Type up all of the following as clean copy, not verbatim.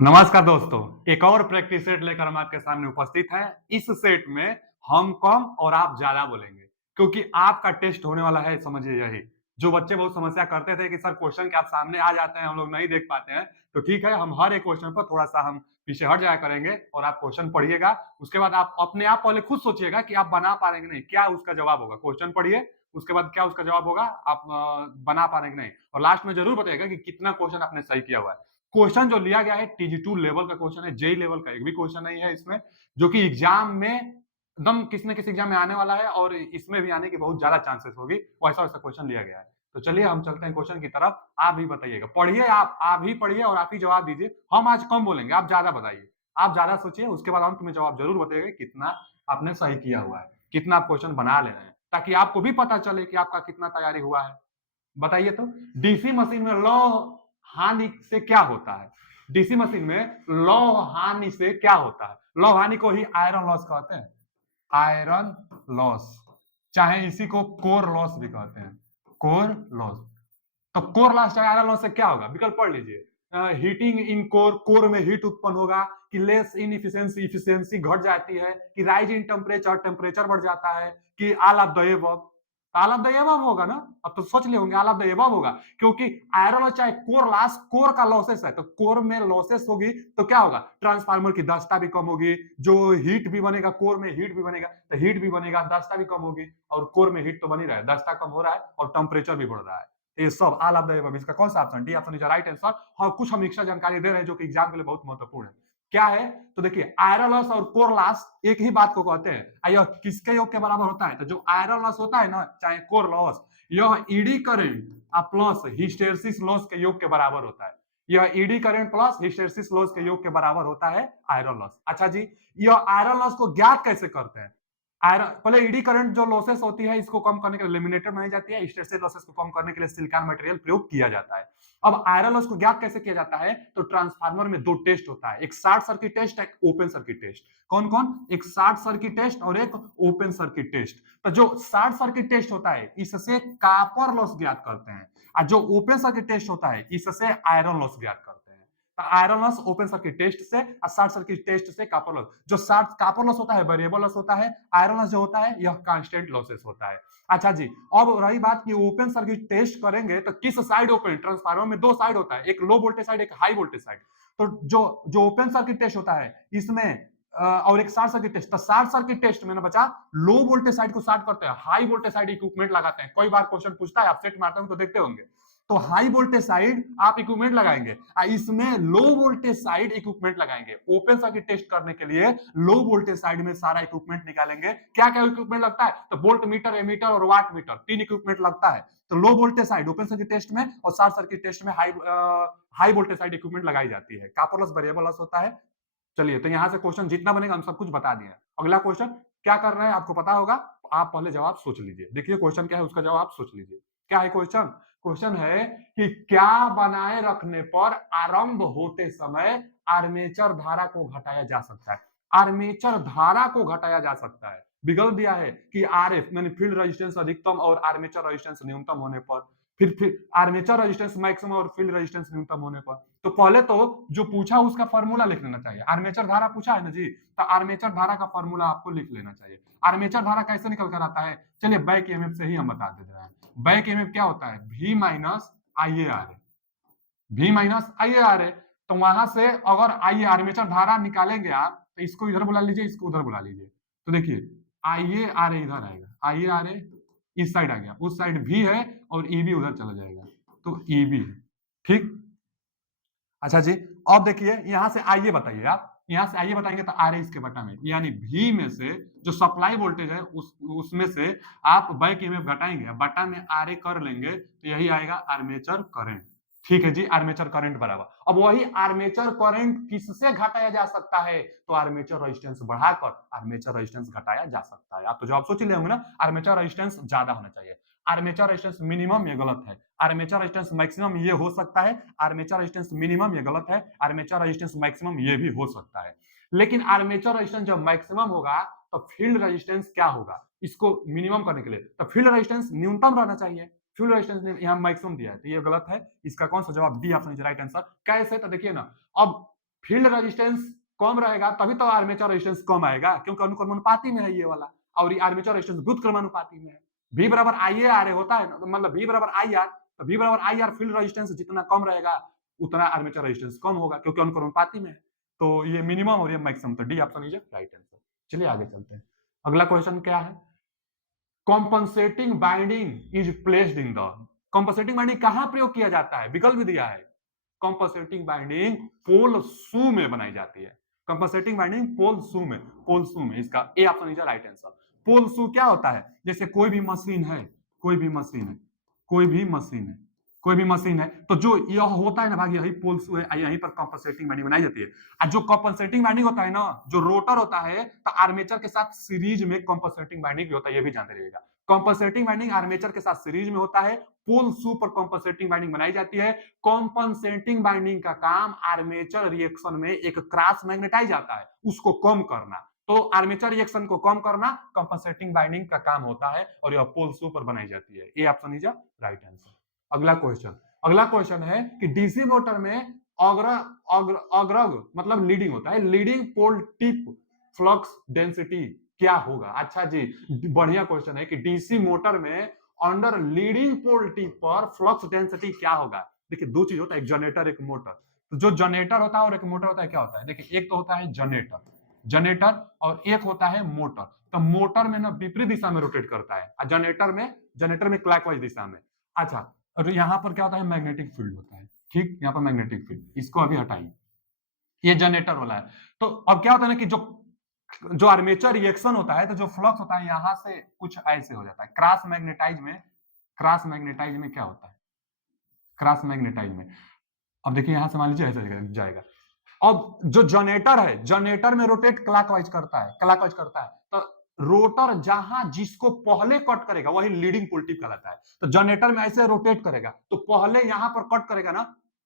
नमस्कार दोस्तों, एक और प्रैक्टिस सेट लेकर हम आपके सामने उपस्थित हैं। इस सेट में हम कम और आप ज़्यादा बोलेंगे, क्योंकि आपका टेस्ट होने वाला है, समझिए यही। जो बच्चे बहुत समस्या करते थे कि सर क्वेश्चन के आप सामने आ जाते हैं, हम लोग नहीं देख पाते हैं, तो ठीक है, हम हर एक क्वेश्चन पर थोड़ा-सा हम पीछे हट जाया करेंगे और आप क्वेश्चन पढ़िएगा। उसके बाद आप अपने आप पहले खुद सोचिएगा कि आप बना पा रहे हैं कि नहीं, क्या उसका जवाब होगा। क्वेश्चन पढ़िए, उसके बाद क्या उसका जवाब होगा, आप बना पा रहे हैं कि नहीं, और लास्ट में ज़रूर बताइएगा कि कितना क्वेश्चन आपने सही किया हुआ है। क्वेश्चन जो लिया गया है टीजी2 लेवल का क्वेश्चन है, जेईई लेवल का एक भी क्वेश्चन नहीं है इसमें, जो कि एग्जाम में एकदम किसी न किसी एग्जाम में आने वाला है और इसमें भी आने की बहुत ज़्यादा चांसेस होगी, वैसा-वैसा क्वेश्चन लिया गया है। तो चलिए हम चलते हैं क्वेश्चन की तरफ, आप भी बताइएगा। पढ़िए आप ही पढ़िए और आप ही जवाब दीजिए। हम आज कम बोलेंगे, आप ज़्यादा बताइए। आप ज़्यादा सोचिए, उसके बाद अंत में जवाब ज़रूर बताइएगा कितना आपने सही किया हुआ है, कितना आप क्वेश्चन बना ले रहे हैं, ताकि आपको भी पता चले कि आपका कितना तैयारी हुआ है। बताइए तो डीसी मशीन में लौह हानि से क्या होता है? डीसी मशीन में लौह हानि से क्या होता है? लौह हानि को ही आयरन लॉस कहते हैं। आयरन लॉस, चाहे इसी को कोर लॉस भी कहते हैं। Core loss. तो कोर लॉस चाहे आयरन लॉस से क्या होगा? विकल्प पढ़ लीजिए। हीटिंग इन कोर, कोर में हीट उत्पन्न होगा, कि लेस इन इफिशियंसी, इफिशियंसी घट जाती है, कि राइज इन टेम्परेचर, टेम्परेचर बढ़ जाता है, कि all of the above. All of the above होगा ना? अब तो सोच लिए होंगे ऑल ऑफ द एबव होगा, क्योंकि आयरन लॉस चाहे कोर लॉस, कोर का लॉसेस है, तो कोर में लॉसेस होगी तो क्या होगा? ट्रांसफार्मर की दक्षता भी कम होगी, जो हीट भी बनेगा, कोर में हीट भी बनेगा, तो हीट भी बनेगा, दक्षता भी कम होगी, और कोर में हीट तो बन ही रहा है, दक्षता कम हो रहा है और टेम्परेचर भी बढ़ रहा है। ये सब ऑल ऑफ द एबव, इसका कौन सा option? D option is right answer. और कुछ हम एक्स्ट्रा जानकारी दे रहे हैं जो कि एग्जाम के लिए बहुत महत्वपूर्ण है। क्या है? तो देखिए, आयरन लॉस और कोर लॉस एक ही बात को कहते हैं। यह किसके योग के बराबर होता है? तो जो आयरन लॉस होता है ना, चाहे कोर लॉस, यह eddy current plus hysteresis loss के योग के बराबर होता है। यह eddy current plus hysteresis loss के योग के बराबर होता है आयरन लॉस। अच्छा जी, यह आयरन लॉस को ज्ञात कैसे करते हैं? आयरन पहले ईडी करंट जो लॉसेस होती है, इसको कम करने के लिए लेमिनेटर बनाई जाती है, हिस्टैरिसीस लॉसेस को कम करने के लिए सिलिकॉन मटेरियल प्रयोग किया जाता है। अब आयरन लॉस को ज्ञात कैसे किया जाता है? तो ट्रांसफार्मर में दो टेस्ट होता है, एक शॉर्ट सर्किट टेस्ट, एक ओपन सर्किट टेस्ट। कौन कौन? एक शॉर्ट सर्किट टेस्ट और एक ओपन सर्किट टेस्ट। तो जो शॉर्ट सर्किट टेस्ट होता है, इससे कॉपर लॉस ज्ञात करते हैं, और जो ओपन सर्किट टेस्ट होता है, इससे आयरन लॉस ज्ञात करते हैं। Iron loss open circuit test से और शॉर्ट सर्किट टेस्ट से कॉपर लॉस। जो शॉर्ट कॉपर लॉस होता है वेरिएबल लॉस होता है, आयरन लॉस जो होता है यह कांस्टेंट लॉसेस होता है। अच्छा जी, अब रही बात कि ओपन सर्किट टेस्ट करेंगे तो किस साइड ओपन? ट्रांसफार्मर में दो साइड होता है, एक लो वोल्टेज साइड, एक हाई वोल्टेज साइड। तो जो जो ओपन सर्किट टेस्ट होता है इसमें और एक शॉर्ट सर्किट टेस्ट, तो शॉर्ट सर्किट टेस्ट में ना बचा, लो वोल्टेज साइड को शॉर्ट करते हैं, हाई वोल्टेज साइड इक्विपमेंट लगाते हैं। कई बार क्वेश्चन पूछता है, आप सेट मारते हो तो देखते होंगे। तो हाई वोल्टेज साइड आप इक्विपमेंट लगाएंगे, इसमें लो वोल्टेज साइड इक्विपमेंट लगाएंगे। ओपन सर्किट टेस्ट करने के लिए लो वोल्टेज साइड में सारा इक्विपमेंट निकालेंगे। क्या क्या इक्विपमेंट लगता है? तो वोल्ट मीटर, एमीटर और वाट मीटर, तीन इक्विपमेंट लगता है। तो low voltage side open circuit test में और शॉर्ट सर्किट टेस्ट में हाई वोल्टेज साइड इक्विपमेंट लगाई जाती है। कॉपर लॉस वेरिएबल लॉस होता है। चलिए, तो यहां से क्वेश्चन जितना बनेगा हम सब कुछ बता दिए। अगला क्वेश्चन क्या कर रहे हैं आपको पता होगा, आप पहले जवाब सोच लीजिए। देखिए क्वेश्चन क्या है, उसका जवाब सोच लीजिए। क्या है क्वेश्चन? क्वेश्चन है कि क्या बनाए रखने पर आरंभ होते समय आर्मेचर धारा को घटाया जा सकता है? आर्मेचर धारा को घटाया जा सकता है। विकल्प दिया है कि आरएफ यानी फील्ड रेजिस्टेंस अधिकतम और आर्मेचर रेजिस्टेंस न्यूनतम होने पर, फिर आर्मेचर रेजिस्टेंस मैक्सिमम और फील्ड रेजिस्टेंस न्यूनतम होने पर। तो पहले तो जो पूछा उसका फॉर्मूला लिख लेना चाहिए। आर्मेचर धारा पूछा है ना जी, तो आर्मेचर धारा का फॉर्मूला आपको लिख लेना चाहिए। आर्मेचर धारा कैसे निकल कर आता है? चलिए बैक ईएमएफ से ही हम बता दे रहे हैं। बैक ईएमएफ क्या होता है? V माइनस आईए आर ए, V माइनस आईए आर ए। तो वहां से अगर आइए आर्मेचर धारा निकालेंगे आप, तो इसको इधर बुला लीजिए, इसको उधर बुला लीजिए। तो देखिए आईए आर ए इधर आएगा, आईए आर ए इस साइड आ गया, उस साइड V है और ईबी उधर चला जाएगा, तो ईबी है। ठीक। अच्छा जी, अब देखिए यहां से आइए बताइए, आप यहां से आइए बताएंगे तो आर इसके बटा में, यानी भी में से जो सप्लाई वोल्टेज है उसमें से आप बैक ईएमएफ घटाएंगे, बटा में आर ए कर लेंगे, तो यही आएगा आर्मेचर करंट। ठीक है जी, आर्मेचर करंट बराबर। अब वही आर्मेचर करंट किससे घटाया जा सकता है? तो आर्मेचर रेजिस्टेंस बढ़ाकर आर्मेचर रेजिस्टेंस घटाया जा सकता है। आप तो जवाब सोच ही होंगे ना, आर्मेचर रेजिस्टेंस ज्यादा होना चाहिए। आर्मेचर रेजिस्टेंस मिनिमम, ये गलत है। आर्मेचर रेजिस्टेंस मैक्सिमम, ये हो सकता है। आर्मेचर रेजिस्टेंस मिनिमम, ये गलत है। आर्मेचर रेजिस्टेंस मैक्सिमम, ये भी हो सकता है। लेकिन आर्मेचर रेजिस्टेंस जब मैक्सिमम होगा तो फील्ड रेजिस्टेंस क्या होगा? इसको मिनिमम करने के लिए तो फील्ड रेजिस्टेंस न्यूनतम रहना चाहिए। फील्ड रेजिस्टेंस ने यहाँ मैक्सिमम दिया है, तो ये गलत है। इसका कौन सा जवाब? D option is right answer. कैसे? तो देखिए ना, अब फील्ड रेजिस्टेंस कम रहेगा तभी तो आर्मेचर रेजिस्टेंस कम आएगा, क्योंकि अनुक्रमानुपाती में है ये वाला, और ये आर्मेचर रेजिस्टेंस व्युत्क्रमानुपाती में है। V बराबर आई आर होता है, मतलब V बराबर आई आर, तो V बराबर आई आर फील्ड रेजिस्टेंस जितना कम रहेगा उतना आर्मेचर रेजिस्टेंस कम होगा, क्योंकि अनुक्रमानुपाती में है। तो ये मिनिमम और ये मैक्सिमम, तो D option is right answer. चलिए आगे चलते हैं। अगला क्वेश्चन क्या है, compensating binding is placed in the, compensating binding कहां प्रयोग किया जाता है, विकल्प भी दिया है। कॉम्पनसेटिंग बाइंडिंग पोल शू में बनाई जाती है। कंपनसेटिंग बाइंडिंग पोल शू में, पोल शू में, इसका A option is right answer. Pole shoe क्या होता है, जैसे कोई भी मशीन है, कोई भी मशीन है, कोई भी मशीन है, कोई भी मशीन है, तो जो यह होता है ना भाग, यही पोल शू है, यहीं पर कंपनसेटिंग बाइंडिंग बनाई जाती है। और जो कंपनसेटिंग बाइंडिंग होता है ना, जो रोटर होता है, तो आर्मेचर के साथ सीरीज में कंपनसेटिंग बाइंडिंग होता है, ये भी जानते रहिएगा। कंपनसेटिंग बाइंडिंग आर्मेचर के साथ सीरीज में होता है, पोल शू पर कंपनसेटिंग बाइंडिंग बनाई जाती है। कॉम्पनसेटिंग बाइंडिंग का काम आर्मेचर रिएक्शन में एक क्रॉस मैग्नेटाइज आता है, उसको कम करना, तो आर्मेचर रिएक्शन को कम करना कंपनसेटिंग बाइंडिंग का काम होता है, और यह पोल शू पर बनाई जाती है। ए ऑप्शन इज राइट आंसर। अगला क्वेश्चन है कि डीसी मोटर में अग्रग मतलब लीडिंग होता है, लीडिंग पोल टिप फ्लक्स डेंसिटी क्या होगा। अच्छा जी, बढ़िया क्वेश्चन है कि डीसी मोटर में अंडर लीडिंग पोल टिप पर फ्लक्स डेंसिटी क्या होगा। देखिए दो चीज होता है, एक जनरेटर एक मोटर। तो जो जनरेटर होता है और एक मोटर होता है, क्या होता है, देखिए एक तो होता है जनरेटर, जनरेटर, और एक होता है मोटर। तो मोटर में ना विपरीत दिशा में रोटेट करता है, और जनरेटर में क्लॉकवाइज दिशा में। अच्छा, और यहाँ पर क्या होता है, मैग्नेटिक फील्ड होता है। ठीक, यहाँ पर मैग्नेटिक फील्ड, इसको अभी हटाइए, ये जनरेटर वाला है। तो अब क्या होता है ना कि जो आर्मेचर रिएक्शन होता है, तो जो फ्लक्स होता है यहां से कुछ ऐसे हो जाता है, क्रॉस मैग्नेटाइज में क्या होता है, क्रॉस मैग्नेटाइज में, अब देखिए यहां से मान लीजिए ऐसे जाएगा। अब जो जनरेटर है, जनरेटर में रोटेट क्लॉकवाइज करता है, तो रोटर जहां जिसको पहले कट करेगा वही लीडिंग पोल टिप कहलाता है। तो जनरेटर में ऐसे रोटेट करेगा, तो पहले यहां पर कट करेगा ना,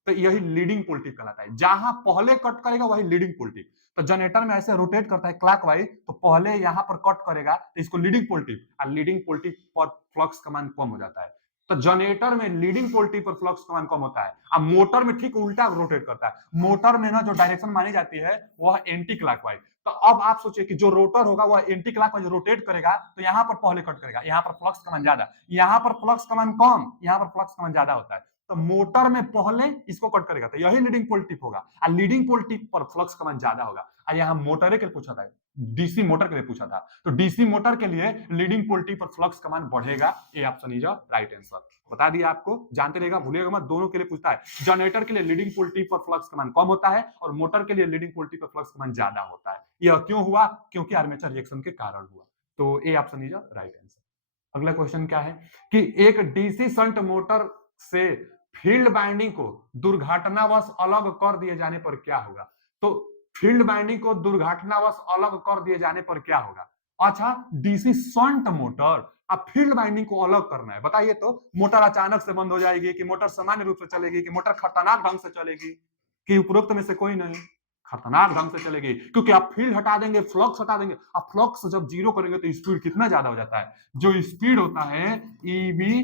तो यही लीडिंग पोल टिप कहलाता है। जहां पहले कट करेगा वही लीडिंग पोल टिप। तो जनरेटर में ऐसे रोटेट करता है क्लॉकवाइज, तो पहले यहां पर कट करेगा तो इसको लीडिंग पोल टिप, और लीडिंग पोल टिप पर फ्लक्स का मान कम हो जाता है। तो जनरेटर में लीडिंग पोल टिप पर फ्लक्स का मान कम होता है, अब मोटर में ठीक उल्टा रोटेट करता है। मोटर में ना जो डायरेक्शन मानी जाती है वह एंटी क्लॉकवाइज। तो अब आप सोचिए कि जो रोटर होगा वह एंटी क्लॉकवाइज रोटेट करेगा, तो यहां पर पहले कट करेगा, यहां पर फ्लक्स का मान ज्यादा, यहां पर फ्लक्स का मान कम, यहां पर फ्लक्स का मान ज्यादा होता है। तो मोटर में पहले इसको कट करेगा, तो यही लीडिंग पोल टिप होगा, और लीडिंग पोल टिप पर फ्लक्स का मान ज्यादा होगा। और यहाँ मोटर के लिए पूछा था, डीसी मोटर के लिए पूछा था, तो डीसी मोटर के लिए लीडिंग पोल टिप पर फ्लक्स का मान बढ़ेगा। ए ऑप्शन इज राइट आंसर। बता दिया आपको, जानते रहेगा, भूलिएगा मत, दोनों के लिए पूछता है। जनरेटर के लिए लीडिंग पोल टिप पर फ्लक्स का मान कम होता है, और मोटर के लिए लीडिंग पोल टिप पर फ्लक्स का मान ज्यादा होता है। यह क्यों हुआ, क्योंकि आर्मेचर रिएक्शन के कारण हुआ। तो ए ऑप्शन इज राइट आंसर। अगला क्वेश्चन क्या है कि एक डीसी शंट मोटर से फील्ड बाइंडिंग को दुर्घटनावश अलग कर दिए जाने पर क्या होगा। तो फील्ड बाइंडिंग को दुर्घटनावश अलग कर दिए जाने पर क्या होगा। अच्छा, डीसी शंट मोटर, अब फील्ड बाइंडिंग को अलग करना है, बताइए तो मोटर अचानक से बंद हो जाएगी, कि मोटर सामान्य रूप से चलेगी, कि मोटर खतरनाक ढंग से चलेगी, कि उपरोक्त में से कोई नहीं, खतरनाक ढंग से चलेगी, क्योंकि आप फील्ड हटा देंगे, फ्लक्स हटा देंगे। आप फ्लक्स जब जीरो करेंगे तो स्पीड कितना ज्यादा हो जाता है, जो स्पीड होता है ईबी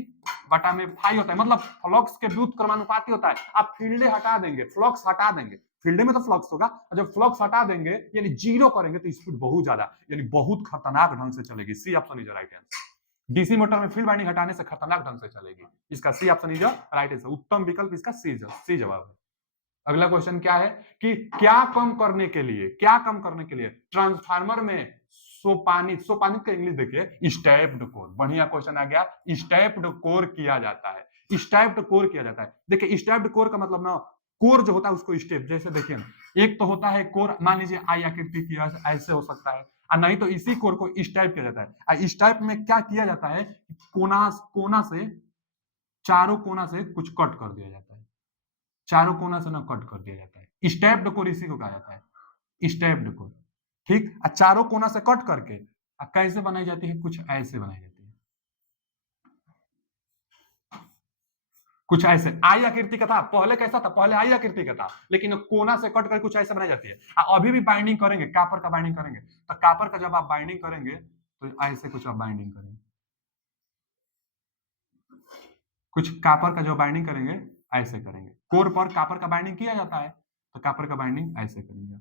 बटा में फाई होता है, मतलब फ्लक्स के व्युत्क्रमानुपाती होता है। आप फील्डे हटा देंगे, फ्लक्स हटा देंगे, फील्डे में तो फ्लक्स होगा, जब फ्लक्स हटा देंगे यानी जीरो करेंगे तो स्पीड बहुत ज्यादा, यानी बहुत खतरनाक ढंग से चलेगी। C option is right answer. DC motor में फील्ड बाइंडिंग हटाने से खतरनाक ढंग से चलेगी, इसका C option is right answer. उत्तम विकल्प इसका सी जवाब है। अगला क्वेश्चन क्या है कि क्या कम करने के लिए ट्रांसफार्मर में सोपानित का इंग्लिश देखिए स्टेप्ड कोर, बढ़िया क्वेश्चन आ गया। स्टेप्ड कोर किया जाता है, स्टेप्ड कोर किया जाता है। देखिए स्टेप्ड कोर का मतलब ना, कोर जो होता है उसको स्टेप, जैसे देखिए ना, एक तो होता है कोर, मान लीजिए आई आकृति की, ऐसे हो सकता है, और नहीं तो इसी कोर को स्टेप किया जाता है। स्टेप में क्या किया जाता है, कोना से, चारों कोना से कुछ कट कर दिया जाता है, चारों कोना से ना कट कर दिया जाता है। स्टेप्ड कोर इसी को कहा जाता है, स्टेप्ड कोर। ठीक, चारों कोना से कट करके कैसे बनाई जाती है, कुछ ऐसे बनाई जाती है, कुछ ऐसे आई आकृति का था पहले, कैसा था पहले आई आकृति का था, लेकिन कोना से कट कर कुछ ऐसे बनाई जाती है। अभी भी बाइंडिंग करेंगे, कापर का बाइंडिंग करेंगे, तो कापर का जब आप बाइंडिंग करेंगे तो ऐसे कुछ आप बाइंडिंग करेंगे, कुछ कापर का जो बाइंडिंग करेंगे ऐसे करेंगे, कोर पर कापर का बाइंडिंग किया जाता है। तो कॉपर का बाइंडिंग ऐसे करेंगे,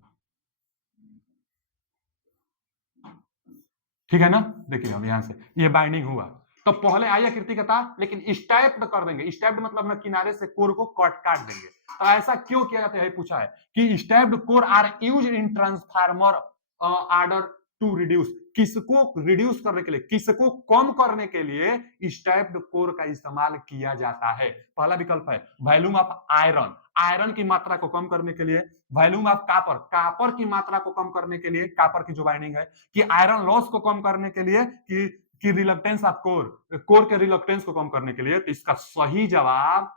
ठीक है ना। देखिए अब यहां से ये बाइंडिंग हुआ, तो पहले आई आकृति का था, लेकिन स्टेप्ड कर देंगे। स्टेप्ड मतलब ना किनारे से कोर को कट काट देंगे। तो ऐसा क्यों किया जाता है, पूछा है कि stepped core are use in transformer order to reduce, किसको रिड्यूस करने के लिए, किसको कम करने के लिए स्टेप्ड कोर का इस्तेमाल किया जाता है। पहला विकल्प है वॉल्यूम ऑफ आयरन, आयरन की मात्रा को कम करने के लिए। वॉल्यूम ऑफ कापर, कापर की मात्रा को कम करने के लिए, कापर की जो बाइंडिंग है, कि आयरन लॉस को कम करने के लिए, कि रिलक्टेंस ऑफ कोर, कोर के रिलक्टेंस को कम करने के लिए। तो इसका सही जवाब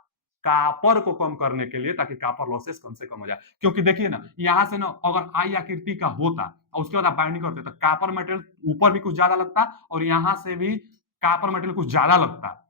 कापर को कम करने के लिए, ताकि कापर लॉसेस कम से कम हो जाए। क्योंकि देखिए ना, यहां से ना अगर आई आकृति का होता और उसके बाद आप बाइंडिंग करते तो कापर मटेरियल ऊपर भी कुछ ज्यादा लगता और यहां से भी कापर मटेरियल कुछ ज्यादा लगता।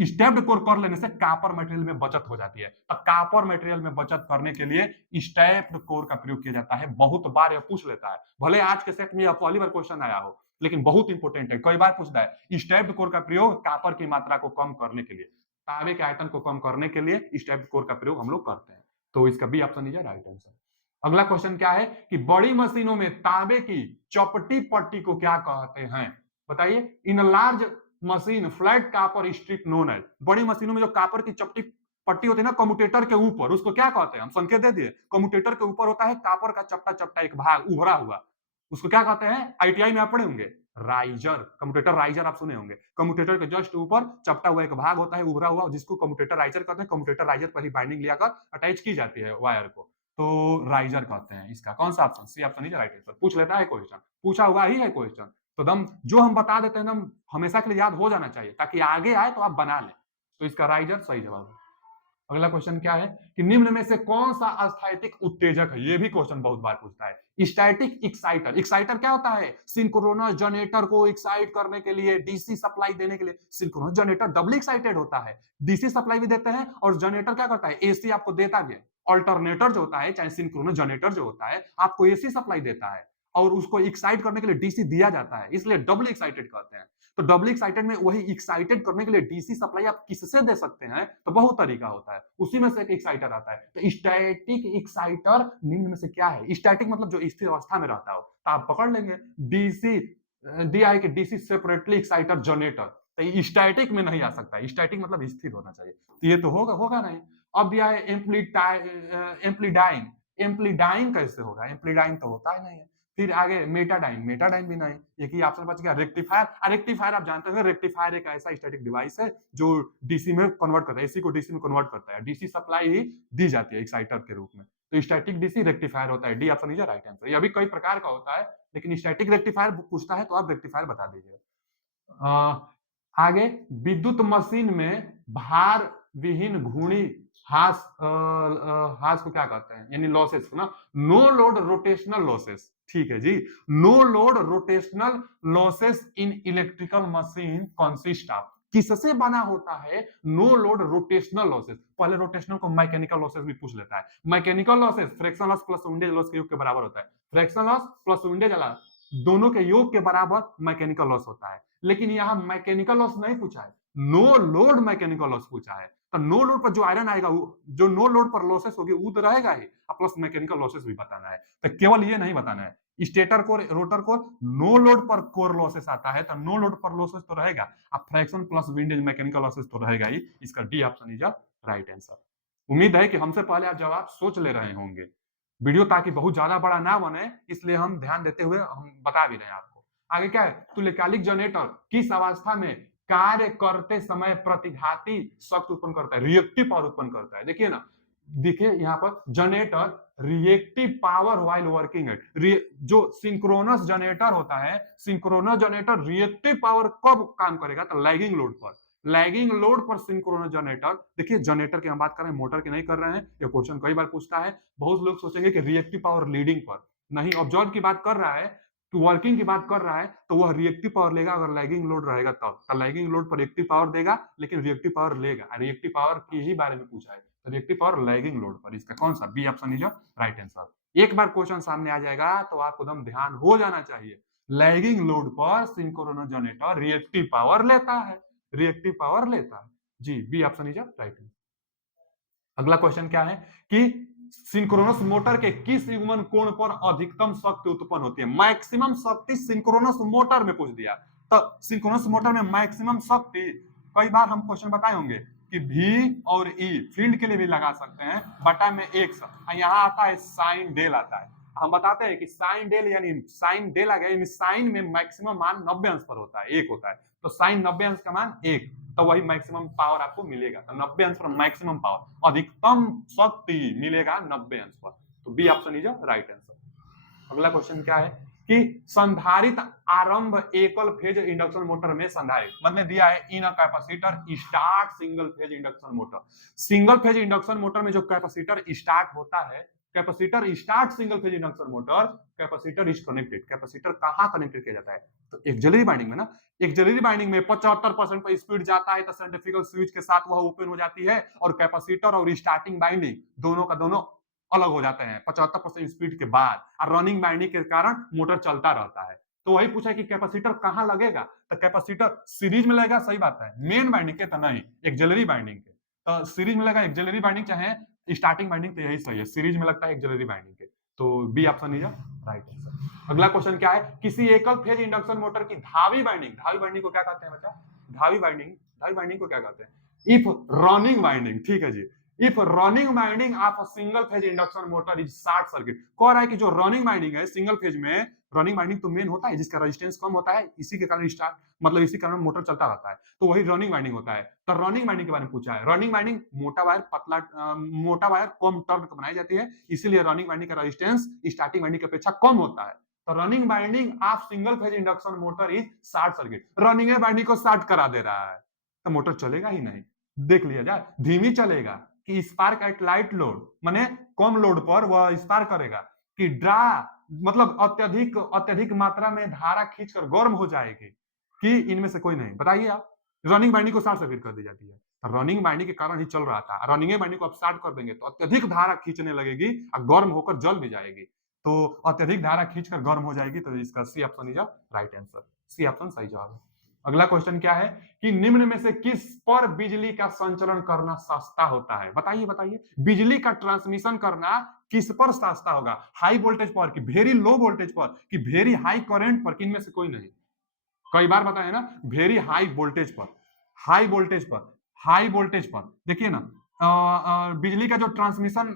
स्टेप्ड कोर कर लेने से कापर मटेरियल में बचत हो जाती है। तो कापर मटेरियल में बचत करने के लिए स्टेप्ड कोर का प्रयोग किया जाता है। बहुत बार यह पूछ लेता है, भले आज के सेट में यह पहली बार क्वेश्चन आया हो, लेकिन बहुत इंपॉर्टेंट है, कई बार पूछता है। स्टेप्ड कोर का प्रयोग कापर की मात्रा को कम करने के लिए, तांबे के आयतन को कम करने के लिए स्टेप्ड कोर का प्रयोग हम लोग करते हैं। तो इसका B option is right answer. अगला क्वेश्चन क्या है कि बड़ी मशीनों में तांबे की चपटी पट्टी को क्या कहते हैं, बताइए। In large machine flat copper strip known है। बड़ी मशीनों में जो कापर की चपटी पट्टी होती है ना कम्यूटेटर के ऊपर, उसको क्या कहते हैं, हम संकेत दे दिए। कम्यूटेटर के ऊपर होता है कापर का चपटा चपटा एक भाग उभरा हुआ, उसको क्या कहते हैं, आईटीआई में आप पढ़े होंगे, राइजर। कम्यूटेटर राइजर आप सुने होंगे। कम्यूटेटर के जस्ट ऊपर चपटा हुआ एक भाग होता है उभरा हुआ, जिसको कम्यूटेटर राइजर कहते हैं। कम्यूटेटर राइजर पर ही बाइंडिंग लिया कर अटैच की जाती है वायर को, तो राइजर कहते हैं। इसका कौन सा option, C option is right answer. पूछ लेता है क्वेश्चन, पूछा हुआ ही है क्वेश्चन, तो दम जो हम बता देते हैं ना हमेशा के लिए याद हो जाना चाहिए, ताकि आगे आए तो आप बना लें। तो इसका राइजर सही जवाब है। अगला क्वेश्चन क्या है कि निम्न में से कौन सा अस्थैतिक उत्तेजक है, ये भी क्वेश्चन बहुत बार पूछता है। स्टैटिक एक्साइटर, एक्साइटर क्या होता है, सिंक्रोनस जनरेटर को एक्साइट करने के लिए, डीसी सप्लाई देने के लिए। सिंक्रोनस जनरेटर डबल एक्साइटेड होता है, डीसी सप्लाई भी देते हैं और जनरेटर क्या करता है, एसी आपको देता भी है। अल्टरनेटर जो होता है, चाहे सिंक्रोनस जनरेटर जो होता है, आपको एसी सप्लाई देता है और उसको एक्साइट करने के लिए डीसी दिया जाता है, इसलिए डबल एक्साइटेड कहते हैं। तो डबल एक्साइटेड में वही एक्साइटेड करने के लिए डीसी सप्लाई आप किससे दे सकते हैं, तो बहुत तरीका होता है, उसी में से एक एक्साइटर आता है। तो स्टैटिक एक्साइटर निम्न में से क्या है। स्टैटिक मतलब जो स्थिर अवस्था में रहता हो, तो आप पकड़ लेंगे डीसी दिया है कि डीसी सेपरेटली एक्साइटर जनरेटर, तो स्टैटिक में नहीं आ सकता। स्टैटिक मतलब स्थिर होना चाहिए, तो ये तो होगा होगा नहीं। अब दिया है एम्प्लीडाइन, एम्प्लीडाइन कैसे होगा, एम्प्लीडाइन तो होता ही नहीं है। फिर आगे मेटाडाइन, मेटाडाइन भी नहीं। एक ही ऑप्शन बच गया रेक्टिफायर। रेक्टिफायर आप जानते हैं, रेक्टिफायर एक ऐसा स्टैटिक डिवाइस है जो डीसी में कन्वर्ट करता है, एसी को डीसी में कन्वर्ट करता है, डीसी सप्लाई ही दी जाती है एक्साइटर के रूप में। तो स्टैटिक डीसी रेक्टिफायर होता है, D option is right answer. ये भी कई प्रकार का होता है, लेकिन स्टैटिक रेक्टिफायर पूछता है तो आप रेक्टिफायर बता दीजिए। आगे विद्युत मशीन में भार विहीन घूर्णी हास हास को क्या कहते हैं, यानी लॉसेस को ना, नो लोड रोटेशनल लॉसेस, ठीक है जी। No load rotational losses in electrical machine consist of, किससे बना होता है नो लोड रोटेशनल लॉसेस। पहले रोटेशनल को मैकेनिकल लॉसेस भी पूछ लेता है। Mechanical losses fractional loss plus windage loss के योग के बराबर होता है। फ्रैक्शनल लॉस प्लस विंडेज दोनों के योग के बराबर मैकेनिकल लॉस होता है, लेकिन यहां मैकेनिकल लॉस नहीं पूछा है, नो लोड मैकेनिकल लॉस पूछा है। तो नो लोड पर जो आयरन आएगा, जो नो लोड पर लॉसेस होगी वो तो रहेगा ही, प्लस मैकेनिकल लॉसेस भी बताना है। तो केवल ये नहीं बताना है stator core rotor core no load पर कोर लॉसेस आता है, तो नो लोड पर लॉसेस तो रहेगा, अब fraction plus windage mechanical losses तो रहेगा ही। इसका D option is right answer. उम्मीद है कि हमसे पहले आप जवाब सोच ले रहे होंगे। वीडियो ताकि बहुत ज्यादा बड़ा ना बने, इसलिए हम ध्यान देते हुए हम बता भी रहे हैं आपको। आगे क्या है, तुल्यकालिक जनरेटर किस अवस्था में कार्य करते समय प्रतिघाती शक्ति उत्पन्न करता है, रिएक्टिव पावर उत्पन्न करता है। देखिए ना, देखिए यहाँ पर generator reactive power while working है। जो सिंक्रोनस जनरेटर होता है, सिंक्रोनस जनरेटर रिएक्टिव पावर कब काम करेगा, तो लैगिंग लोड पर। लैगिंग लोड पर सिंक्रोनस जनरेटर, देखिए जनरेटर की हम बात कर रहे हैं, मोटर की नहीं कर रहे हैं। ये क्वेश्चन कई बार पूछता है, बहुत लोग सोचेंगे कि रिएक्टिव पावर लीडिंग पर, नहीं, ऑब्जर्व की बात कर रहा है, वर्किंग की बात कर रहा है, तो वह रिएक्टिव पावर लेगा अगर लैगिंग लोड रहेगा तब। तो लैगिंग लोड पर रिएक्टिव पावर देगा, लेकिन रिएक्टिव पावर लेगा। रिएक्टिव पावर की ही बारे में पूछा है, तो रिएक्टिव पावर लैगिंग लोड पर। इसका कौन सा, B option is right answer. एक बार क्वेश्चन सामने आ जाएगा तो आपको एकदम ध्यान हो जाना चाहिए, लैगिंग लोड पर सिंक्रोनस जनरेटर रिएक्टिव पावर लेता है, रिएक्टिव पावर लेता है जी। B option is right answer. अगला क्वेश्चन क्या है कि सिंक्रोनस मोटर के किस युग्मन कोण पर अधिकतम शक्ति उत्पन्न होती है? मैक्सिमम शक्ति सिंक्रोनस मोटर में पूछ दिया, तो सिंक्रोनस मोटर में मैक्सिमम शक्ति, कई बार हम क्वेश्चन बताए होंगे कि V और E फील्ड के लिए भी लगा सकते हैं, बटा में X, यहाँ आता है साइन डेल आता है। हम बताते हैं कि साइन डेल यानी साइन डेल आ गया, यानी साइन में मैक्सिमम मान 90 अंश पर होता है, 1 होता है, तो साइन 90 अंश का मान 1, तो वही मैक्सिमम पावर आपको मिलेगा। तो 90 अंश पर मैक्सिमम पावर, अधिकतम शक्ति मिलेगा 90 अंश पर। तो B option is right answer. अगला क्वेश्चन क्या है कि संधारित आरंभ एकल फेज इंडक्शन मोटर में संधारित, मतलब दिया है in a capacitor start single phase induction motor. Single phase induction motor में जो कैपेसिटर स्टार्ट होता है, capacitor start single phase induction motor, capacitor is connected. Capacitor कहां कनेक्टेड किया जाता है? तो एक्सिलरी वाइंडिंग में ना। एक्सिलरी वाइंडिंग में 75% पर स्पीड जाता है तो सेंट्रीफ्यूगल स्विच के साथ वह ओपन हो जाती है, और कैपेसिटर और स्टार्टिंग वाइंडिंग दोनों का दोनों अलग हो जाते हैं 75% स्पीड के बाद, और रनिंग वाइंडिंग के कारण मोटर चलता रहता है। तो वही पूछा कि कैपेसिटर कहां लगेगा, तो कैपेसिटर सीरीज में लगेगा, सही बात है, मेन वाइंडिंग के तो नहीं, एक्सिलरी वाइंडिंग के। तो सीरीज में लगा एक्सिलरी वाइंडिंग चाहे स्टार्टिंग वाइंडिंग, तो यही सही है, सीरीज में लगता है एक्सिलरी वाइंडिंग के। तो B option is right answer. अगला क्वेश्चन क्या है, किसी एकल फेज इंडक्शन मोटर की धावी वाइंडिंग, धावी वाइंडिंग को क्या कहते हैं बच्चा? धावी वाइंडिंग को क्या कहते हैं? इफ रनिंग वाइंडिंग, ठीक है जी, if running winding of a single phase induction motor is short circuit. कह रहा है कि जो रनिंग वाइंडिंग है सिंगल फेज में, रनिंग वाइंडिंग तो मेन होता है जिसका रेजिस्टेंस कम होता है, इसी के कारण स्टार्ट, मतलब इसी कारण मोटर चलता रहता है, तो वही रनिंग वाइंडिंग होता है। तो रनिंग वाइंडिंग के बारे में पूछा है। रनिंग वाइंडिंग मोटा वायर पतला, मोटा वायर कम टर्न बनाई जाती है, इसीलिए रनिंग वाइंडिंग का रेजिस्टेंस स्टार्टिंग वाइंडिंग की अपेक्षा कम होता है। तो running winding of single phase induction motor is short circuit. Running winding को शॉर्ट करा दे रहा है तो मोटर चलेगा ही नहीं। देख लिया जाए, धीमी चलेगा कि स्पार्क एट लाइट लोड, माने कम लोड पर वह स्पार्क करेगा, कि ड्रा मतलब अत्यधिक मात्रा में धारा खींचकर गर्म हो जाएगी, कि इनमें से कोई नहीं। बताइए आप, रनिंग बाइंडिंग को शॉर्ट सर्किट कर दी जाती है, रनिंग बाइंडिंग के कारण ही चल रहा था, रनिंग बाइंडिंग को आप स्टार्ट कर देंगे तो अत्यधिक धारा खींचने लगेगी और गर्म होकर जल भी जाएगी। तो अत्यधिक धारा खींचकर गर्म हो जाएगी, तो इसका C option is right answer. C option सही जवाब है। अगला क्वेश्चन क्या है कि निम्न में से किस पर बिजली का संचरण करना सस्ता होता है? बताइए, बिजली का ट्रांसमिशन करना किस पर सस्ता होगा? हाई वोल्टेज पर, कि वेरी लो वोल्टेज पर, कि वेरी हाई करंट पर, किनमें से कोई नहीं। कई बार बताया ना, वेरी हाई वोल्टेज पर, हाई वोल्टेज पर देखिए ना, बिजली का जो ट्रांसमिशन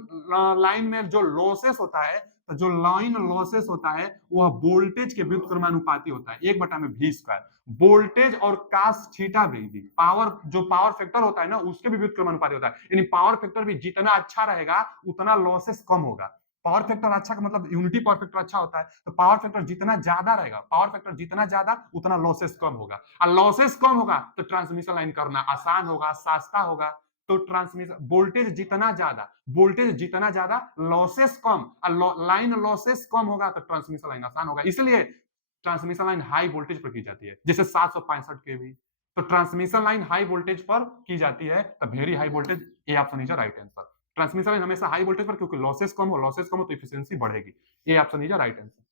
लाइन में जो लॉसेस होता है, तो जो लाइन लॉसेस होता है वह वोल्टेज के व्युत्क्रमानुपाती होता है, 1/v²। वोल्टेज और कास थीटा भी पावर, जो पावर फैक्टर होता है ना, उसके भी व्युत्क्रमानुपाती होता है, यानी पावर फैक्टर भी जितना अच्छा रहेगा उतना लॉसेस कम होगा। पावर फैक्टर अच्छा का मतलब यूनिटी पावर फैक्टर अच्छा होता है, तो पावर फैक्टर जितना ज्यादा रहेगा, पावर फैक्टर जितना ज्यादा उतना लॉसेस कम होगा, और लॉसेस कम होगा तो ट्रांसमिशन लाइन करना आसान होगा, सस्ता होगा। तो ट्रांसमिशन वोल्टेज जितना ज्यादा लॉसेस कम, और लाइन लॉसेस कम होगा तो ट्रांसमिशन लाइन आसान होगा, इसलिए ट्रांसमिशन लाइन हाई वोल्टेज पर की जाती है, जैसे 765 केवी। तो ट्रांसमिशन लाइन हाई वोल्टेज पर की जाती है, तो very high voltage, A option is right answer. Transmission line हमेशा हाई वोल्टेज पर, क्योंकि लॉसेस कम हो तो एफिशिएंसी बढ़ेगी, ए ऑप्शन इज राइट आंसर।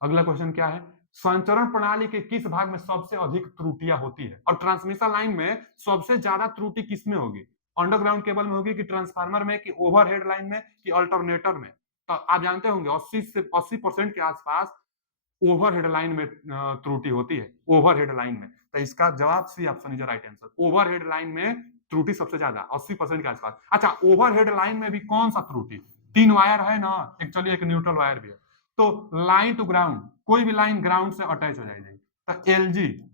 अगला क्वेश्चन क्या है, संचरण प्रणाली के किस भाग में सबसे अधिक त्रुटियां होती है? और ट्रांसमिशन लाइन में सबसे ज्यादा त्रुटि किसमें होगी? अंडरग्राउंड केबल में होगी, कि ट्रांसफार्मर में, कि ओवरहेड लाइन में, कि अल्टरनेटर में? तो आप जानते होंगे 80% के आसपास ओवरहेड लाइन में त्रुटि होती है, ओवरहेड लाइन में। तो इसका जवाब C option is right answer. Overhead line में त्रुटि सबसे ज्यादा 80% के आसपास। अच्छा, ओवरहेड लाइन में भी कौन सा त्रुटि? 3 वायर है ना, एक्चुअली एक न्यूट्रल वायर भी है, तो लाइन टू ग्राउंड, कोई भी लाइन ग्राउंड से अटैच हो जाएगी, तो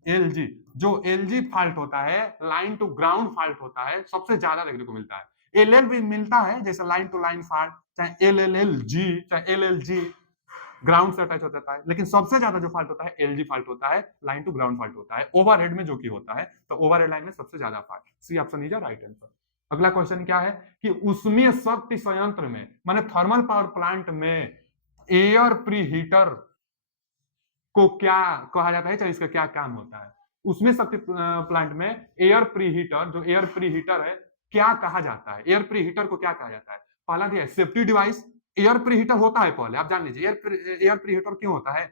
एलजी जो एलजी फॉल्ट होता है, लाइन टू ग्राउंड फॉल्ट होता है, सबसे ज्यादा देखने को मिलता है। एलएल भी मिलता है, जैसे लाइन टू लाइन फॉल्ट, चाहे एलएलजी चाहे एलएलजी, ग्राउंड से अटैच हो जाता है, लेकिन सबसे ज्यादा जो फॉल्ट होता है एलजी फॉल्ट होता है, लाइन टू ग्राउंड फॉल्ट होता है ओवरहेड में जो कि होता है, तो ओवरहेड लाइन में सबसे ज्यादा fault. C option is right answer. अगला क्वेश्चन क्या है कि उष्मीय शक्ति संयंत्र में, माने थर्मल पावर प्लांट में, एयर प्रीहीटर को क्या कहा जाता है, चाहे इसका क्या काम होता है? उसमें शक्ति प्लांट में एयर प्रीहीटर, जो एयर प्रीहीटर है, क्या कहा जाता है? एयर प्रीहीटर को क्या कहा जाता है? पहला दिया सेफ्टी डिवाइस। एयर प्रीहीटर होता है, पहले आप जान लीजिए एयर प्रीहीटर क्यों होता है।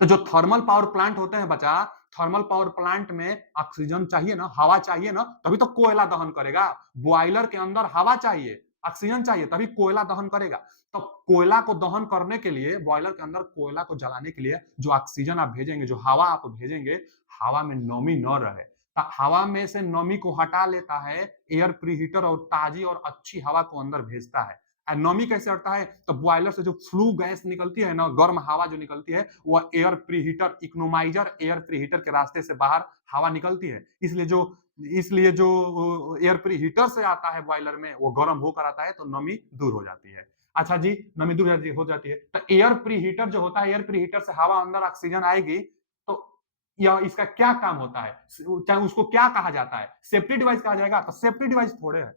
तो जो थर्मल पावर प्लांट होते हैं बच्चा, थर्मल पावर प्लांट में ऑक्सीजन चाहिए ना, हवा चाहिए ना, तभी तो कोयला दहन करेगा। बॉयलर के अंदर हवा चाहिए, ऑक्सीजन चाहिए तभी कोयला दहन करेगा। तो कोयला को दहन करने के लिए, बॉयलर के अंदर कोयला को जलाने के लिए जो ऑक्सीजन आप भेजेंगे, जो हवा आप भेजेंगे, हवा में नमी न रहे। हवा में से नमी को हटा लेता है एयर प्रीहीटर, और ताजी और अच्छी हवा को अंदर भेजता है। नमी कैसे हटता है? तो बॉयलर से जो फ्लू गैस निकलती है ना, गर्म हवा जो निकलती है, वह air preheater, economiser air preheater के रास्ते से बाहर हवा निकलती है। इसलिए जो एयर प्रीहीटर से आता है बॉयलर में, वो गर्म होकर आता है, तो नमी दूर हो जाती है। अच्छा जी, नमी दूर हो जाती है। तो एयर प्रीहीटर जो होता है, एयर प्रीहीटर से हवा अंदर ऑक्सीजन आएगी, तो यह इसका क्या काम होता है, चाहे उसको क्या कहा जाता है? सेफ्टी डिवाइस कहा जाएगा? तो सेफ्टी डिवाइस थोड़े है।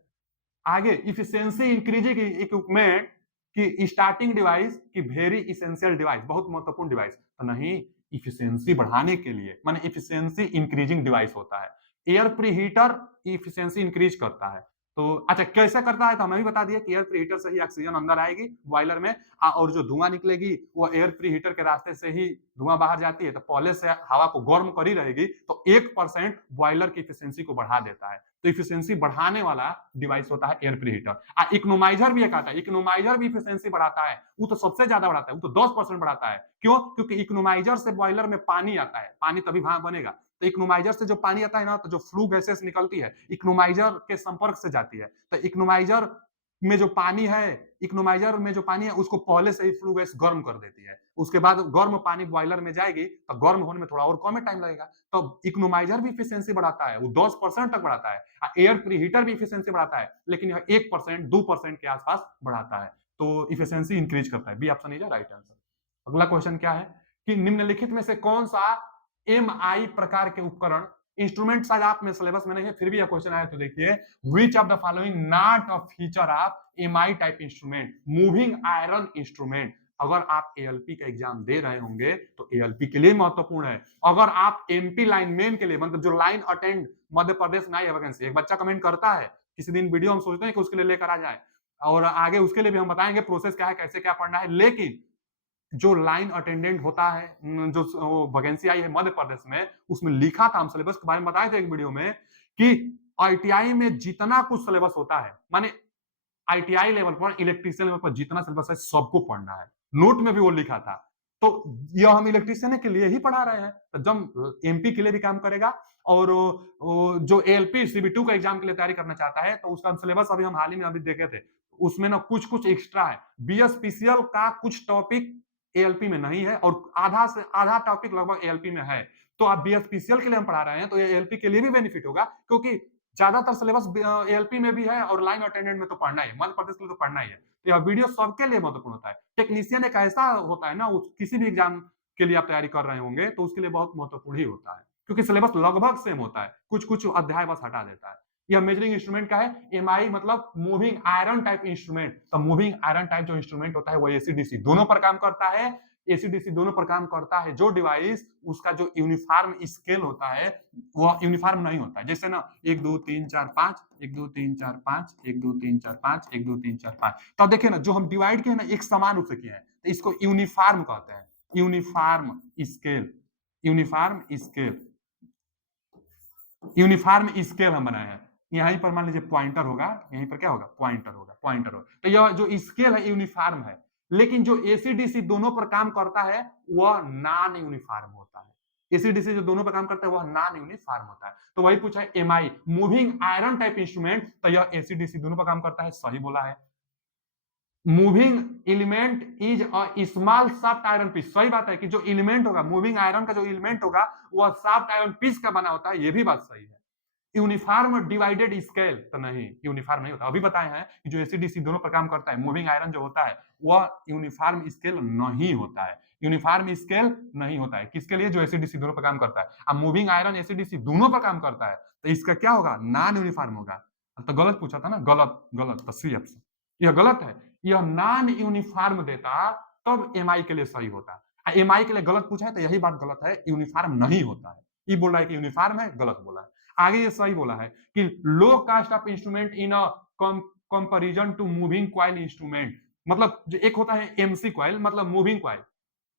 आगे इफिशियंसी इंक्रीजिंग इक्विपमेंट की स्टार्टिंग डिवाइस की वेरी इसेंशियल डिवाइस, बहुत महत्वपूर्ण डिवाइस। तो नहीं, इफिशियंसी बढ़ाने के लिए, माने इफिशियंसी इंक्रीजिंग डिवाइस होता है। एयर प्रीहीटर इफिशियंसी इंक्रीज करता है। तो अच्छा, कैसे करता है? तो हमें भी बता दिया कि एयर प्रीहीटर से ही ऑक्सीजन अंदर आएगी बॉयलर में, और जो धुआं निकलेगी वो एयर प्रीहीटर के रास्ते से ही धुआं बाहर जाती है। तो पहले से हवा को गर्म कर ही रहेगी, तो 1% बॉयलर की इफिशियंसी को बढ़ा देता है। तो इफिशियंसी बढ़ाने वाला डिवाइस होता है एयर प्रीहीटर। इकोनोमाइजर भी एक आता है, इकोनोमाइजर भी इफिशियंसी बढ़ाता है। वो तो सबसे ज्यादा बढ़ाता है, वो तो 10% बढ़ाता है। क्यों? क्योंकि इकोनोमाइजर से बॉयलर में पानी आता है, पानी तभी वहां बनेगा। तो इकोनोमाइजर से जो पानी आता है ना, तो जो फ्लू गैसेस निकलती है, इकोनोमाइजर के संपर्क से जाती है। तो इकोनोमाइजर में जो पानी है, इकोनोमाइजर में जो पानी है, उसको पहले से ही फ्लू गैस गर्म कर देती है। उसके बाद गर्म पानी बॉयलर में जाएगी, तो गर्म होने में थोड़ा और कम टाइम लगेगा। तो इकोनोमाइजर भी इफिशियंसी बढ़ाता है, वो 10% तक बढ़ाता है। एयर प्रीहीटर भी इफिशियंसी बढ़ाता है, लेकिन यह 1% 2% के आसपास बढ़ाता है। तो इफिशियंसी इंक्रीज करता है। B option is right answer. अगला क्वेश्चन क्या है कि निम्नलिखित में से कौन सा एमआई प्रकार के उपकरण, इंस्ट्रूमेंट शायद आप में सिलेबस में नहीं है, फिर भी यह क्वेश्चन आया तो देखिए, विच of the following not a feature of MI type instrument, moving iron instrument. अगर आप एएलपी का एग्जाम दे रहे होंगे तो एएलपी के लिए महत्वपूर्ण है। अगर आप एमपी लाइनमैन के लिए, मतलब जो लाइन अटेंड मध्य प्रदेश में आई है वैकेंसी, एक बच्चा कमेंट करता है, किसी दिन वीडियो हम सोचते हैं कि उसके लिए लेकर आ जाए, और आगे उसके लिए भी हम बताएंगे प्रोसेस क्या है, कैसे क्या पढ़ना है। लेकिन जो लाइन अटेंडेंट होता है, जो वैकेंसी आई है मध्य प्रदेश में, उसमें लिखा था, हम सिलेबस के बारे में बताए थे एक वीडियो में, कि आईटीआई में जितना कुछ सिलेबस होता है, माने आईटीआई लेवल पर, इलेक्ट्रीशियन लेवल पर जितना सिलेबस है, सबको पढ़ना है। नोट में भी वो लिखा था। तो यह हम इलेक्ट्रीशियन के लिए ही पढ़ा रहे हैं, तो जब एमपी के लिए भी काम करेगा, और जो एलपी सीबी 2 का एग्जाम के लिए तैयारी करना चाहता है, तो उसका सिलेबस अभी हम हाल ही में अभी देखे थे, उसमें ना कुछ कुछ एक्स्ट्रा है। बीएसपीसीएल का कुछ टॉपिक एएलपी में नहीं है, और आधा से आधा टॉपिक लगभग एएलपी में है। तो आप बीएसपीसीएल के लिए हम पढ़ा रहे हैं, तो ये एएलपी के लिए भी बेनिफिट होगा, क्योंकि ज्यादातर सिलेबस एएलपी में भी है, और लाइन अटेंडेंट में तो पढ़ना ही है, मध्य प्रदेश के लिए तो पढ़ना ही है। तो यह वीडियो सबके लिए महत्वपूर्ण होता है। टेक्नीशियन एक ऐसा होता है ना, किसी भी एग्जाम के लिए आप तैयारी कर रहे होंगे, तो उसके लिए बहुत महत्वपूर्ण ही होता है, क्योंकि सिलेबस लगभग सेम होता है, कुछ कुछ अध्याय बस हटा देता है। यह मेजरिंग इंस्ट्रूमेंट का है, एमआई मतलब मूविंग आयरन टाइप इंस्ट्रूमेंट। तो मूविंग आयरन टाइप जो इंस्ट्रूमेंट होता है, वो एसीडीसी दोनों पर काम करता है। एसीडीसी दोनों पर काम करता है। जो डिवाइस, उसका जो यूनिफॉर्म स्केल होता है, वो यूनिफॉर्म नहीं होता है। जैसे ना 1 2 3 4 5, 1 2 3 4 5, 1 2 3 4 5, 1 2 3 4 5। तो देखिए ना, जो हम डिवाइड किए ना, एक समान रूप से किए हैं, तो इसको यूनिफॉर्म कहते हैं। Uniform scale, uniform scale, uniform scale हम बनाए हैं। यहीं पर मान लीजिए पॉइंटर होगा, यहीं पर क्या होगा, पॉइंटर होगा, पॉइंटर होगा। तो यह जो स्केल है यूनिफॉर्म है, लेकिन जो एसीडीसी दोनों पर काम करता है, वह नॉन यूनिफॉर्म होता है। एसीडीसी जो दोनों पर काम करता है, वह नॉन यूनिफॉर्म होता है। तो वही पूछा है MI moving iron type instrument, तो यह एसीडीसी दोनों पर काम करता है, सही बोला है। Moving element is a small soft iron piece, सही बात है कि जो एलिमेंट होगा, मूविंग आयरन का जो एलिमेंट होगा, वह सॉफ्ट आयरन पीस का बना होता है, यह भी बात सही है। यूनिफॉर्म डिवाइडेड स्केल, तो नहीं, यूनिफॉर्म नहीं होता। अभी बताए हैं कि जो एसीडीसी दोनों पर काम करता है, मूविंग आयरन जो होता है, वह यूनिफॉर्म स्केल नहीं होता है। यूनिफॉर्म स्केल नहीं होता है किसके लिए, जो एसीडीसी दोनों पर काम करता है। अब मूविंग आयरन एसीडीसी दोनों पर काम करता है, तो इसका क्या होगा, नॉन यूनिफॉर्म होगा। तो गलत पूछा था ना, गलत गलत, तो सी ऑप्शन यह गलत है। यह नॉन यूनिफॉर्म देता, तब एमआई के लिए सही होता। एमआई के लिए गलत पूछा है, तो यही बात गलत है, यूनिफॉर्म नहीं होता है। ये बोल रहा है कि यूनिफॉर्म है, गलत बोला है। आगे ये सही बोला है कि low cost of instrument in a comparison to moving coil instrument, मतलब जो एक होता है एमसी कॉइल, मतलब moving coil,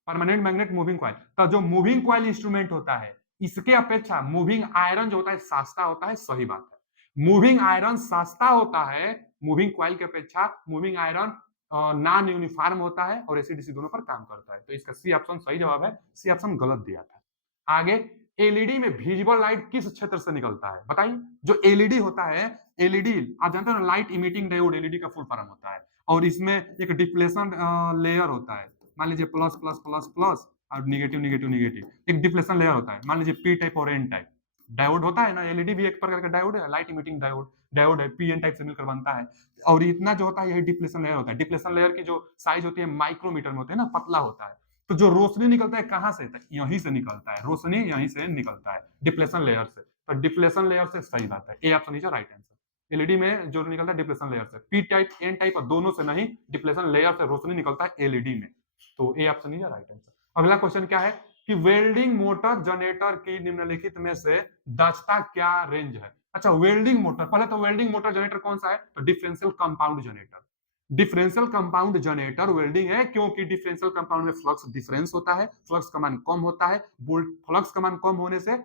permanent magnet moving coil. तो जो मूविंग कॉइल इंस्ट्रूमेंट होता है, इसके अपेक्षा मूविंग आयरन जो होता है सस्ता होता है, सही बात है। मूविंग आयरन सस्ता होता है, मूविंग कॉइल की अपेक्षा मूविंग आयरन नॉन यूनिफॉर्म होता है और एसी-डीसी दोनों पर काम करता है। तो इसका सी ऑप्शन सही जवाब है। सी ऑप्शन गलत दिया था। आगे, एलईडी में विजिबल लाइट किस क्षेत्र से निकलता है? बताइए। जो एलईडी होता है, एलईडी आप जानते हो ना, लाइट इमिटिंग डायोड एलईडी का फुल फॉर्म होता है और इसमें एक डिप्लेशन लेयर होता है। मान लीजिए प्लस प्लस प्लस प्लस और निगेटिव निगेटिव निगेटिव, एक डिप्लेशन लेयर होता है। मान लीजिए पी टाइप और एन टाइप डायोड होता है ना, एलईडी भी एक प्रकार का डायोड है, लाइट इमिटिंग डायोड डायोड है, पी एन टाइप से मिलकर बनता है। और इतना जो होता है यही डिप्लेशन लेयर होता है। डिप्लेशन लेयर की जो साइज होती है माइक्रोमीटर में होती है ना, पतला होता है। तो जो रोशनी निकलता है कहां से? तो यहीं से निकलता है, रोशनी यहीं से निकलता है, डिप्लेशन लेयर से। तो डिप्लेशन लेयर से सही बात है, ए option is right answer. LED में जो निकलता है डिप्लेशन लेयर से, पी टाइप एन टाइप दोनों से नहीं, डिप्लेशन लेयर से रोशनी निकलता है एलईडी में। तो ए ऑप्शन इज राइट आंसर। अगला क्वेश्चन क्या है कि वेल्डिंग मोटर जनरेटर की निम्नलिखित में से दक्षता क्या रेंज है? अच्छा, वेल्डिंग मोटर, पहले तो वेल्डिंग मोटर जनरेटर कौन सा है? तो differential compound generator. Differential compound generator welding है क्योंकि डिफरेंशियल कंपाउंड में फ्लक्स डिफरेंस होता है, फ्लक्स का मान कम होता है, फ्लक्स का मान कम होने से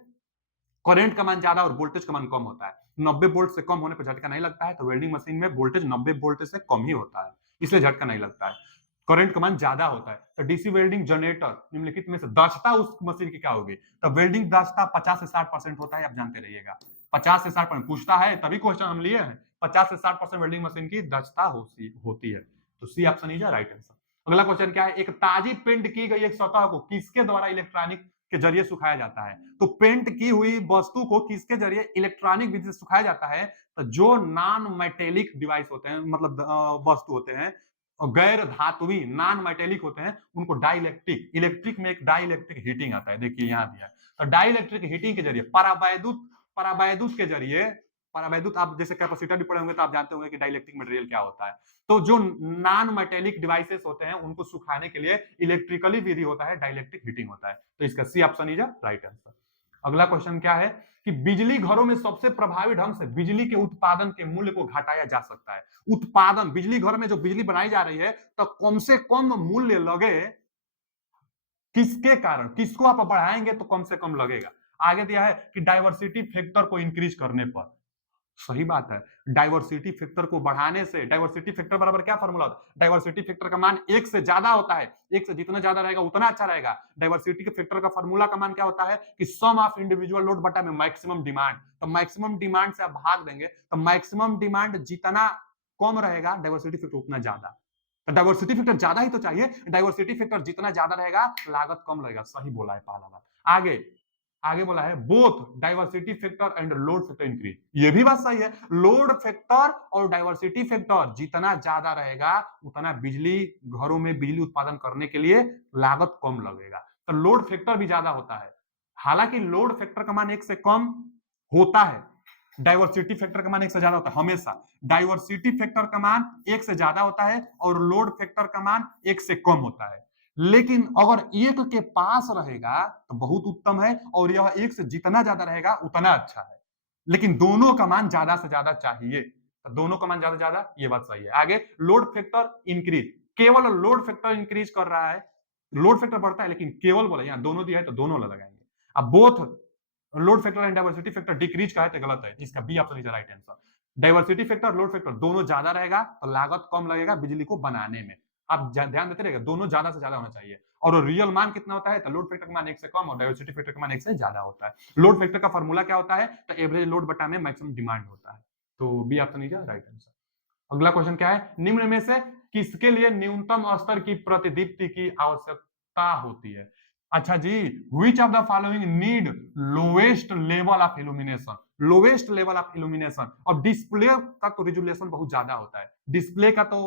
करंट का मान ज्यादा और वोल्टेज का मान कम होता है। 90 वोल्ट से कम होने पर झटका नहीं लगता है, तो वेल्डिंग मशीन में वोल्टेज 90 वोल्ट से कम ही होता है, इसलिए झटका नहीं लगता है। करंट का मान ज्यादा होता है। तो डीसी वेल्डिंग जनरेटर निम्नलिखित में से दक्षता उस मशीन की क्या होगी? तो वेल्डिंग दक्षता 50 से 60% होता है, आप जानते रहिएगा। 50 से 60% पूछता है, तभी क्वेश्चन हम लिए हैं। 50 से 60% वेल्डिंग मशीन की दक्षता होती है। तो C option is right answer. अगला क्वेश्चन क्या है? एक ताजी पेंट की गई एक सतह को किसके द्वारा इलेक्ट्रॉनिक के जरिए सुखाया जाता है? तो पेंट की हुई वस्तु को किसके जरिए इलेक्ट्रॉनिक विधि से सुखाया जाता है? तो जो नॉन मेटेलिक डिवाइस होते हैं, मतलब वस्तु होते हैं, गैर धातुवी नॉन मेटेलिक होते हैं, उनको डाइलेक्ट्रिक, इलेक्ट्रिक में एक डाइलेक्ट्रिक हीटिंग आता है, देखिए यहां दिया है। तो डाइलेक्ट्रिक हीटिंग के जरिए परावैद्युत परावैद्युत के जरिए, परावैद्युत आप जैसे कैपेसिटर भी पढ़े होंगे तो आप जानते होंगे कि डाइलेक्ट्रिक मटेरियल क्या होता है। तो जो नॉन मेटेलिक डिवाइसेस होते हैं उनको सुखाने के लिए इलेक्ट्रिकली विधि होता है, डाइलेक्ट्रिक हीटिंग होता है। तो इसका C option is right answer. अगला क्वेश्चन क्या है कि बिजली घरों में सबसे प्रभावी ढंग से बिजली के उत्पादन के मूल्य को घटाया जा सकता है। उत्पादन, बिजली घर में जो बिजली बनाई जा रही है तो कम से कम मूल्य लगे, किसके कारण? किसको आप बढ़ाएंगे तो कम से कम लगेगा? आगे दिया है कि डाइवर्सिटी फैक्टर को इंक्रीज करने पर। सही बात है। डाइवर्सिटी फैक्टर को बढ़ाने से, डाइवर्सिटी फैक्टर बराबर क्या फॉर्मूला होता है? डाइवर्सिटी फैक्टर का मान 1 से ज्यादा होता है। 1 से जितना ज्यादा रहेगा उतना अच्छा रहेगा। डाइवर्सिटी के फैक्टर का फॉर्मूला का मान क्या होता है कि सम ऑफ इंडिविजुअल लोड बटा में मैक्सिमम डिमांड। तो मैक्सिमम डिमांड से आप भाग देंगे तो मैक्सिमम डिमांड जितना कम रहेगा डाइवर्सिटी फैक्टर उतना ज्यादा। तो डाइवर्सिटी फैक्टर ज्यादा ही तो चाहिए। डाइवर्सिटी फैक्टर जितना ज्यादा रहेगा लागत कम लगेगा। सही बोला है पहला बात। आगे आगे बोला है both diversity factor and load factor increase. ये भी बात सही है। लोड फैक्टर और डाइवर्सिटी फैक्टर जितना ज्यादा रहेगा उतना बिजली घरों में बिजली उत्पादन करने के लिए लागत कम लगेगा। तो लोड फैक्टर भी ज्यादा होता है। हालांकि लोड फैक्टर का मान 1 से कम होता है, डाइवर्सिटी फैक्टर का मान 1 से ज्यादा होता है। हमेशा डाइवर्सिटी फैक्टर का मान 1 से ज्यादा होता है और लोड फैक्टर का मान 1 से कम होता है। लेकिन अगर 1 के पास रहेगा तो बहुत उत्तम है और यह 1 से जितना ज्यादा रहेगा उतना अच्छा है। लेकिन दोनों का मान ज्यादा से ज्यादा चाहिए। तो दोनों का मान ज्यादा से ज्यादा, ये बात सही है। आगे लोड फैक्टर इंक्रीज, केवल लोड फैक्टर इंक्रीज कर रहा है। लोड फैक्टर बढ़ता है लेकिन केवल बोला, यहाँ दोनों दिया है तो दोनों लगाएंगे। अब both load factor and diversity factor decrease का है तो गलत है। इसका B option is right answer. Diversity factor load factor दोनों ज्यादा रहेगा तो लागत कम लगेगा बिजली को बनाने में। आप ध्यान देते रहेगा, दोनों ज्यादा से ज्यादा होना चाहिए। और रियल मान कितना होता है? तो लोड फैक्टर का मान 1 से कम और डाइवर्सिटी फैक्टर का मान 1 से ज्यादा होता है। लोड फैक्टर का फार्मूला क्या होता है? तो एवरेज लोड बटा में मैक्सिमम डिमांड होता है। तो B option is right answer. अगला क्वेश्चन क्या है? निम्न में से किसके लिए न्यूनतम स्तर की प्रतिदीप्ति की आवश्यकता होती है? अच्छा जी, which of the following need lowest level of illumination? Lowest level of illumination. और डिस्प्ले का तो रिजोल्यूशन बहुत ज्यादा होता है, डिस्प्ले का तो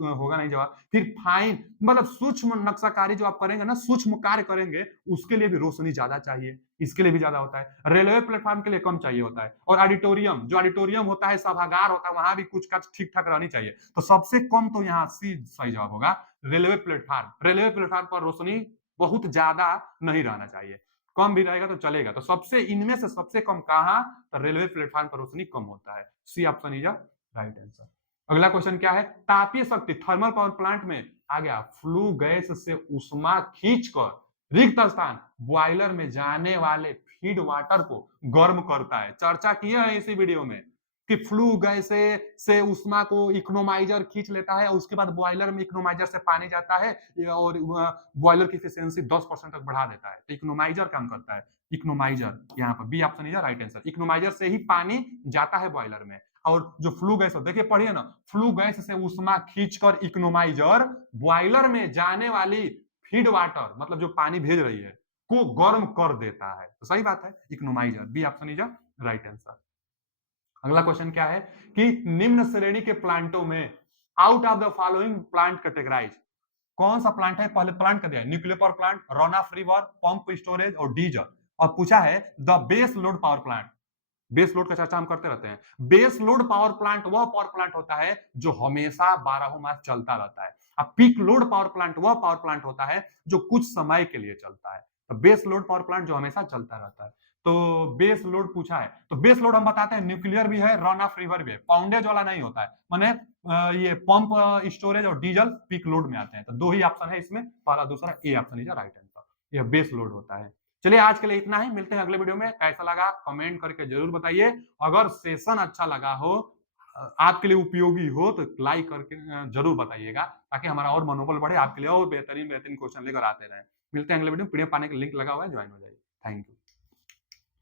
होगा नहीं जवाब। फिर फाइन, मतलब सूक्ष्म नक्शाकारी जो आप करेंगे ना, सूक्ष्म कार्य करेंगे, उसके लिए भी रोशनी ज्यादा चाहिए, इसके लिए भी ज्यादा होता है। रेलवे प्लेटफॉर्म के लिए कम चाहिए होता है। और ऑडिटोरियम, जो ऑडिटोरियम होता है, सभागार होता है, वहां भी कुछ का ठीक ठाक रहनी चाहिए। तो सबसे कम तो यहाँ सी सही जवाब होगा, रेलवे प्लेटफॉर्म। रेलवे प्लेटफॉर्म पर रोशनी बहुत ज्यादा नहीं रहना चाहिए, कम भी रहेगा तो चलेगा। तो सबसे इनमें से सबसे कम कहां? तो रेलवे प्लेटफॉर्म पर रोशनी कम होता है। C option is right answer. अगला क्वेश्चन क्या है? तापीय शक्ति थर्मल पावर प्लांट में आ गया, फ्लू गैस से उष्मा खींचकर रिक्त स्थान बॉयलर में जाने वाले फीड वाटर को गर्म करता है। चर्चा किए हैं इसी वीडियो में। कि फ्लू गैस से उष्मा को इकोनोमाइजर खींच लेता है और उसके बाद बॉयलर में इकोनोमाइजर से पानी जाता है और बॉयलर की एफिशिएंसी 10% तक बढ़ा देता है। तो इकोनोमाइजर काम करता है। इकोनोमाइजर यहाँ पर B option is right answer. Economiser से ही पानी जाता है बॉयलर में। और जो फ्लू गैस हो, देखिए पढ़िए ना, फ्लू गैस से उष्मा खींचकर इकोनोमाइजर बॉयलर में जाने वाली फीड वाटर मतलब जो पानी भेज रही है को गर्म कर देता है। तो सही बात है, economiser B option is right answer. अगला क्वेश्चन क्या है कि निम्न श्रेणी के प्लांटों में out of the following plant categorise, कौन सा प्लांट है? पहले प्लांट का दिया है, nuclear power plant, run of river, pump storage और डीजल। और पूछा है the base load power plant. Base load का चर्चा हम करते रहते हैं। बेस लोड पावर प्लांट वह पावर प्लांट होता है जो हमेशा 12 मास चलता रहता है। अब पीक लोड पावर प्लांट वह पावर प्लांट होता है जो कुछ समय के लिए चलता है। तो बेस लोड पावर प्लांट जो हमेशा चलता रहता है। तो बेस लोड पूछा है, तो बेस लोड हम बताते हैं न्यूक्लियर भी है, रन ऑफ रिवर भी है, पाउंडेज वाला नहीं होता है। माने ये पंप स्टोरेज और डीजल पीक लोड में आते हैं। तो दो ही ऑप्शन है इसमें, पहला दूसरा, ए ऑप्शन इज राइट आंसर। यह बेस लोड होता है। चलिए आज के लिए इतना ही, मिलते हैं अगले वीडियो में। कैसा लगा कमेंट करके जरूर बताइए। अगर सेशन अच्छा लगा हो, आपके लिए उपयोगी हो, तो लाइक करके जरूर बताइएगा ताकि हमारा और मनोबल बढ़े, आपके लिए और बेहतरीन बेहतरीन क्वेश्चन लेकर आते रहे। मिलते हैं अगले वीडियो में। पीडीएफ पाने का लिंक लगा हुआ है, ज्वाइन हो जाइए। Thank you.